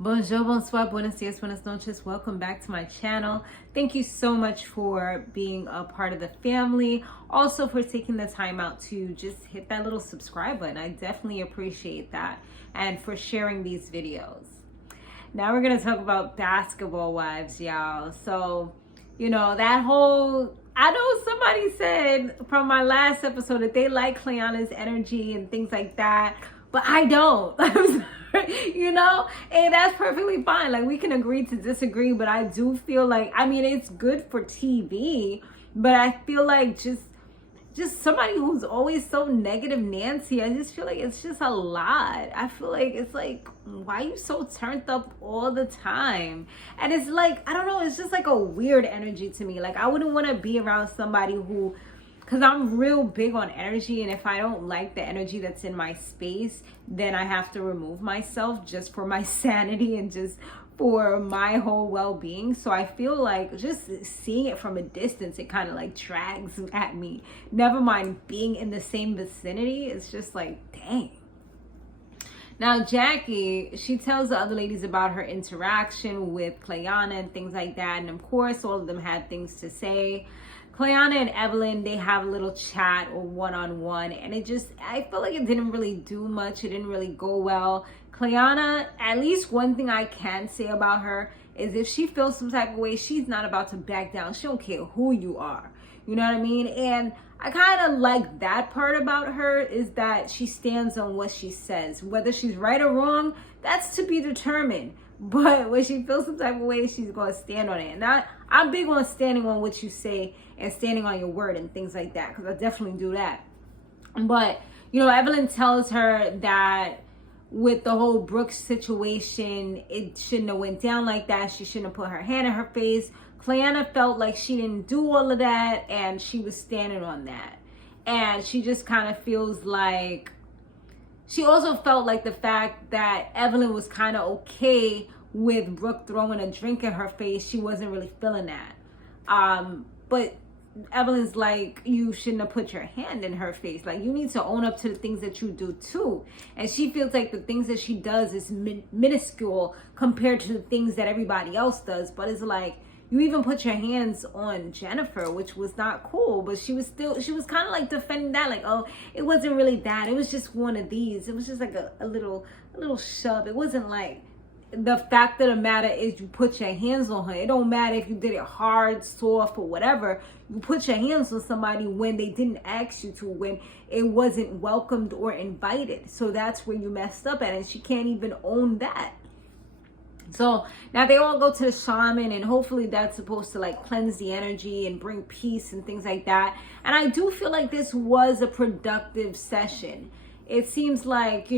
Bonjour, bonsoir, buenos dias, buenas noches. Welcome back to my channel. Thank you so much for being a part of the family. Also for taking the time out to just hit that little subscribe button. I definitely appreciate that. And for sharing these videos. Now we're going to talk about basketball wives, y'all. So, that whole... I know somebody said from my last episode that they like Clayana's energy and things like that, but I don't. I'm sorry, and that's perfectly fine. Like, we can agree to disagree, but I do feel like, it's good for TV, but I feel like just somebody who's always so negative Nancy, I just feel like it's just a lot. I feel like it's like, why are you so turned up all the time? And it's like, I don't know, it's just like a weird energy to me. Like, I wouldn't want to be around somebody who, because I'm real big on energy, and if I don't like the energy that's in my space, then I have to remove myself just for my sanity and just for my whole well-being. So I feel like just seeing it from a distance, it kind of like drags at me. Never mind being in the same vicinity. It's just like, dang. Now Jackie, she tells the other ladies about her interaction with Clayana and things like that, and of course all of them had things to say. Clayana and Evelyn, they have a little chat or one-on-one, and I feel like it didn't really do much. It didn't really go well. Clayana, at least one thing I can say about her is if she feels some type of way, she's not about to back down. She don't care who you are. You know what I mean? And I kind of like that part about her, is that she stands on what she says. Whether she's right or wrong, that's to be determined. But when she feels some type of way, she's going to stand on it. And I'm big on standing on what you say and standing on your word and things like that, because I definitely do that. But, Evelyn tells her that with the whole Brooks situation, it shouldn't have went down like that. She shouldn't have put her hand in her face. Clayana felt like she didn't do all of that, and she was standing on that. And she just kind of feels like, she also felt like the fact that Evelyn was kind of okay with Brooke throwing a drink in her face, she wasn't really feeling that. But Evelyn's like, you shouldn't have put your hand in her face. Like, you need to own up to the things that you do too. And she feels like the things that she does is minuscule compared to the things that everybody else does. But it's like, you even put your hands on Jennifer, which was not cool, but she was kind of like defending that, like, oh, it wasn't really that. It was just one of these. It was just like a little shove. It wasn't like, the fact of the matter is you put your hands on her. It don't matter if you did it hard, soft, or whatever. You put your hands on somebody when they didn't ask you to, when it wasn't welcomed or invited. So that's where you messed up at, and she can't even own that. So now they all go to the shaman, and hopefully that's supposed to like cleanse the energy and bring peace and things like that. And I do feel like this was a productive session. It seems like,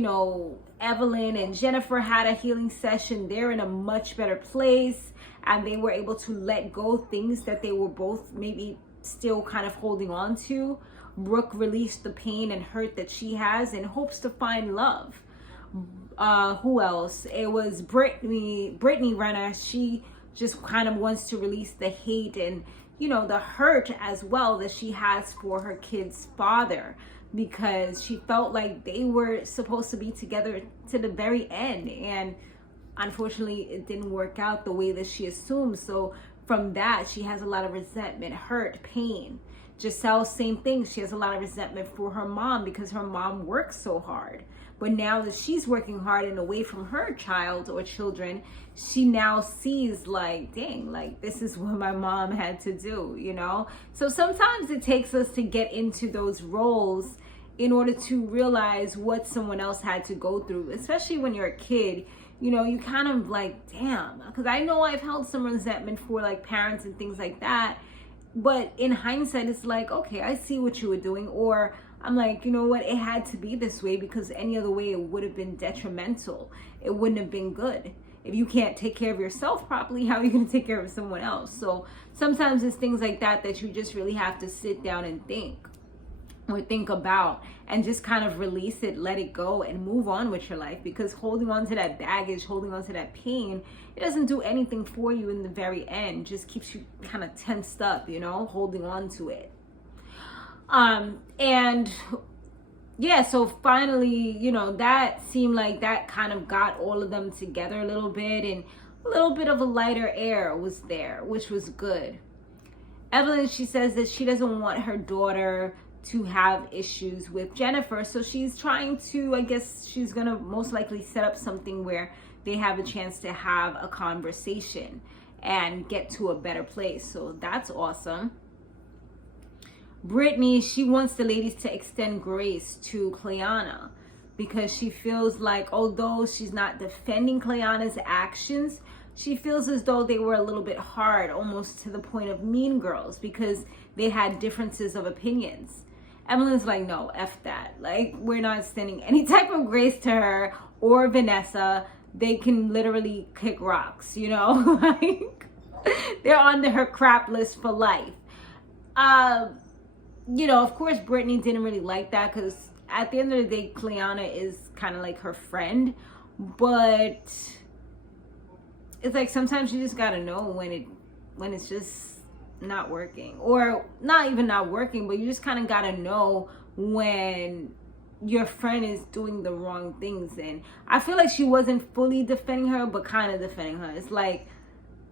Evelyn and Jennifer had a healing session. They're in a much better place, and they were able to let go things that they were both maybe still kind of holding on to. Brooke released the pain and hurt that she has and hopes to find love. Who else? It was Brittany Renner. She just kind of wants to release the hate and, the hurt as well that she has for her kid's father, because she felt like they were supposed to be together to the very end, and unfortunately it didn't work out the way that she assumed. So from that, she has a lot of resentment, hurt, pain. Giselle, same thing. She has a lot of resentment for her mom because her mom works so hard. But now that she's working hard and away from her child or children, she now sees like, dang, like this is what my mom had to do, So sometimes it takes us to get into those roles in order to realize what someone else had to go through, especially when you're a kid. You kind of like, damn, because I know I've held some resentment for like parents and things like that. But in hindsight, it's like, okay, I see what you were doing. Or I'm like, you know what? It had to be this way, because any other way it would have been detrimental. It wouldn't have been good. If you can't take care of yourself properly, how are you going to take care of someone else? So sometimes it's things like that you just really have to sit down and think about, and just kind of release it, let it go, and move on with your life. Because holding on to that baggage, holding on to that pain, it doesn't do anything for you in the very end. Just keeps you kind of tensed up, holding on to it. And yeah, so finally, that seemed like that kind of got all of them together a little bit, and a little bit of a lighter air was there, which was good. Evelyn, she says that she doesn't want her daughter to have issues with Jennifer, so she's trying to, I guess she's gonna most likely set up something where they have a chance to have a conversation and get to a better place. So that's awesome. Brittany, she wants the ladies to extend grace to Cleanna because she feels like, although she's not defending Cleanna's actions, she feels as though they were a little bit hard, almost to the point of mean girls, because they had differences of opinions. Evelyn's like, no, F that. Like, we're not extending any type of grace to her or Vanessa. They can literally kick rocks, like they're on her crap list for life. Of course, Brittany didn't really like that because at the end of the day, Cleanna is kind of like her friend, but it's like sometimes you just gotta know when it's just not working, or not even not working, but you just kind of gotta know when your friend is doing the wrong things. And I feel like she wasn't fully defending her, but kind of defending her. It's like,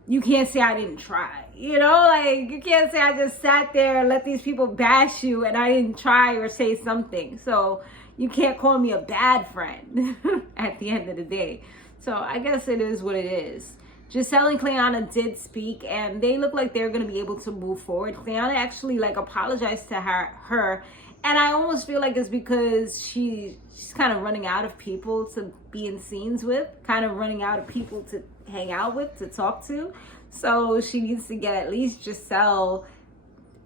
you can't say I didn't try, like you can't say I just sat there and let these people bash you and I didn't try or say something. So you can't call me a bad friend at the end of the day. So I guess it is what it is. Giselle and Cleanna did speak, and they look like they're going to be able to move forward. Cleanna actually apologized to her, and I almost feel like it's because she's kind of running out of people to be in scenes with, kind of running out of people to hang out with, to talk to. So she needs to get at least Giselle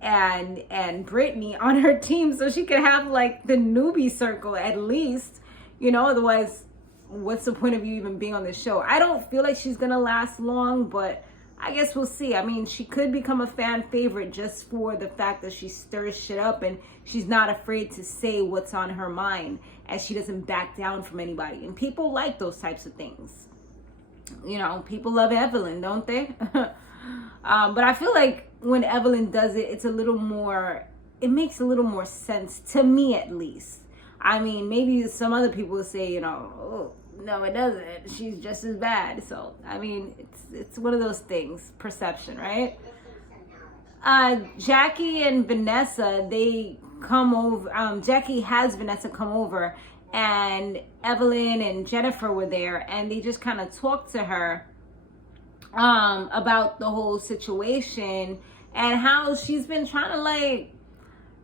and Brittany on her team so she can have the newbie circle at least, otherwise what's the point of you even being on this show? I don't feel like she's gonna last long, but I guess we'll see. I mean, she could become a fan favorite just for the fact that she stirs shit up and she's not afraid to say what's on her mind, as she doesn't back down from anybody. And people like those types of things. People love Evelyn, don't they? But I feel like when Evelyn does it, it makes a little more sense, to me at least. I mean, maybe some other people will say, oh, no, it doesn't. She's just as bad. So, I mean, it's one of those things, perception, right? Jackie and Vanessa, they come over. Jackie has Vanessa come over, and Evelyn and Jennifer were there, and they just kind of talked to her about the whole situation and how she's been trying to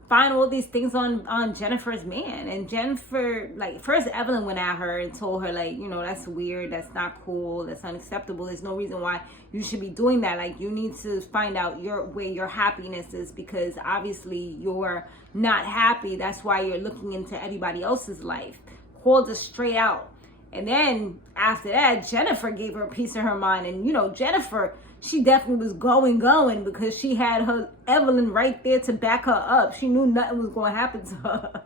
find all these things on Jennifer's man. And Jennifer, first Evelyn went at her and told her that's weird, that's not cool, that's unacceptable, there's no reason why you should be doing that. You need to find out where your happiness is, because obviously you're not happy, that's why you're looking into everybody else's life. Called her straight out. And then after that, Jennifer gave her a piece of her mind. And Jennifer, she definitely was going because she had her Evelyn right there to back her up. She knew nothing was going to happen to her.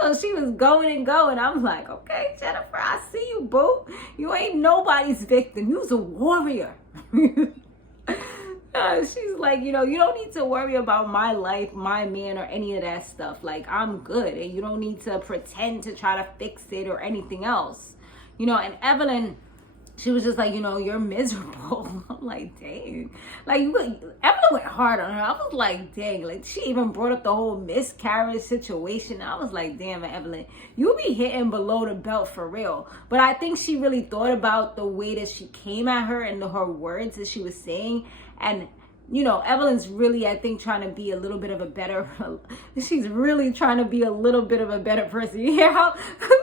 So she was going. I'm like, okay, Jennifer, I see you, boo. You ain't nobody's victim. You's a warrior. She's like, you don't need to worry about my life, my man, or any of that stuff. I'm good. And you don't need to pretend to try to fix it or anything else. And Evelyn, she was just like, you're miserable. I'm like, dang. Evelyn went hard on her. I was like, dang. She even brought up the whole miscarriage situation. I was like, damn, Evelyn, you be hitting below the belt for real. But I think she really thought about the way that she came at her and her words that she was saying. And Evelyn's really, I think, trying to be a little bit of a better, she's really trying to be a little bit of a better person. You hear how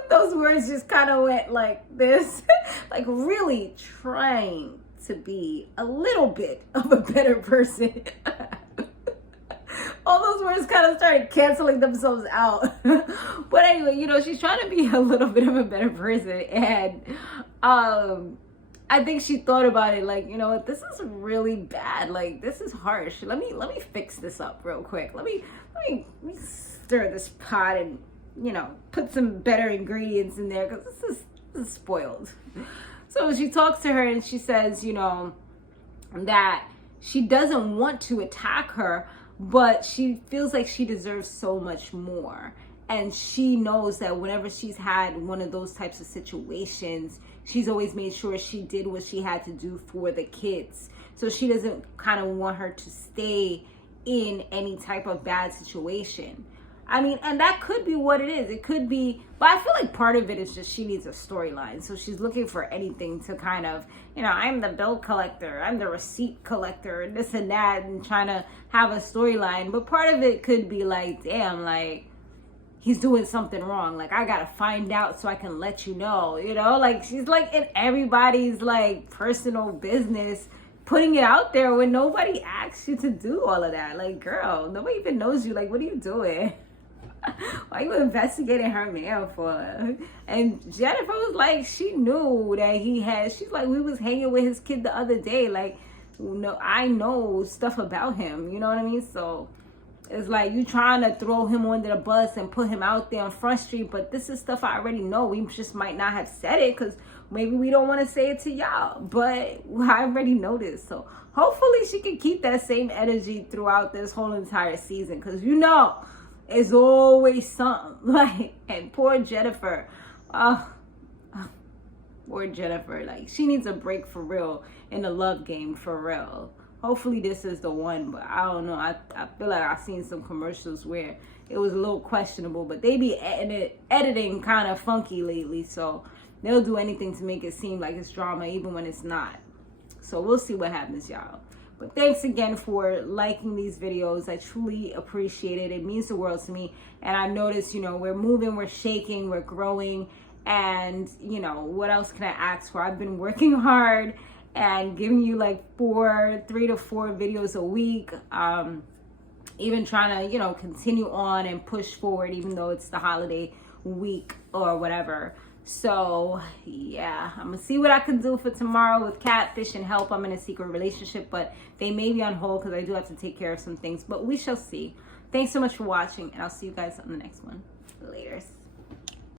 those words just kind of went like this? Really trying to be a little bit of a better person. All those words kind of started canceling themselves out. But anyway, she's trying to be a little bit of a better person. And, I think she thought about it this is really bad. This is harsh. Let me fix this up real quick. Let me stir this pot and, put some better ingredients in there, because this is spoiled. So she talks to her and she says, that she doesn't want to attack her, but she feels like she deserves so much more. And she knows that whenever she's had one of those types of situations, she's always made sure she did what she had to do for the kids. So she doesn't kind of want her to stay in any type of bad situation. I mean, and that could be what it is. It could be, but I feel like part of it is just she needs a storyline. So she's looking for anything to kind of, you know, I'm the bill collector, I'm the receipt collector, and this and that, and trying to have a storyline. But part of it could be like, damn, like, he's doing something wrong. Like, I gotta find out so I can let you know, you know? Like, she's like in everybody's like personal business, putting it out there when nobody asks you to do all of that. Like, girl, nobody even knows you. Like, what are you doing? Why are you investigating her man for? And Jennifer was like, she knew that he had, she's like, we was hanging with his kid the other day. Like, no, I know stuff about him. You know what I mean? So it's like you trying to throw him under the bus and put him out there on Front Street. But this is stuff I already know. We just might not have said it because maybe we don't want to say it to y'all. But I already know this. So hopefully she can keep that same energy throughout this whole entire season. Because, you know, it's always something. Like, and poor Jennifer. Poor Jennifer. Like, she needs a break for real in the love game for real. Hopefully this is the one, but I don't know. I feel like I've seen some commercials where it was a little questionable, but they be editing kind of funky lately, so they'll do anything to make it seem like it's drama even when it's not. So we'll see what happens, y'all. But thanks again for liking these videos. I truly appreciate it. It means the world to me. And I noticed, you know, we're moving, we're shaking, we're growing. And, you know, what else can I ask for? I've been working hard and giving you like 3 to 4 videos a week. Even trying to, you know, continue on and push forward, even though it's the holiday week or whatever. So yeah, I'm gonna see what I can do for tomorrow with Catfish and help. I'm in a secret relationship, but they may be on hold because I do have to take care of some things, but we shall see. Thanks so much for watching, and I'll see you guys on the next one. Laters.